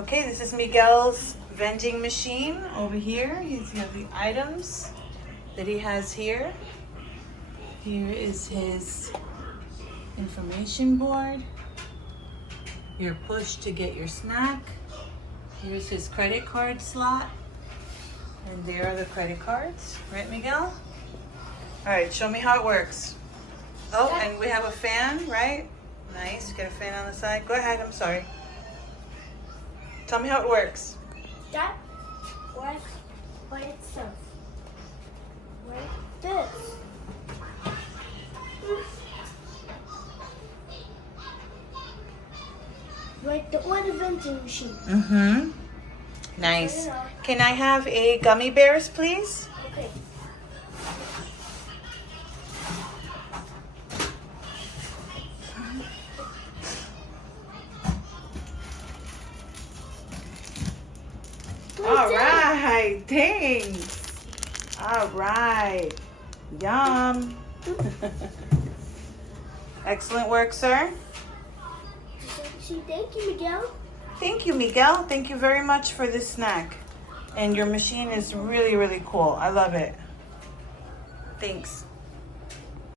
Okay, this is Miguel's vending machine over here. He's got the items that he has here. Here is his information board. Your push to get your snack. Here's his credit card slot. And there are the credit cards. Right, Miguel? All right, show me how it works. Oh, and we have a fan, right? Nice, get a fan on the side. Go ahead, I'm sorry. Tell me how it works. That works by itself. Like this. Like the oil vending machine. Mm-hmm. Nice. Can I have a gummy bears, please? Okay. All right, thanks. All right, yum. Excellent work, sir. Thank you, Miguel. Thank you, Miguel. Thank you very much for this snack. And your machine is really, really cool. I love it. Thanks.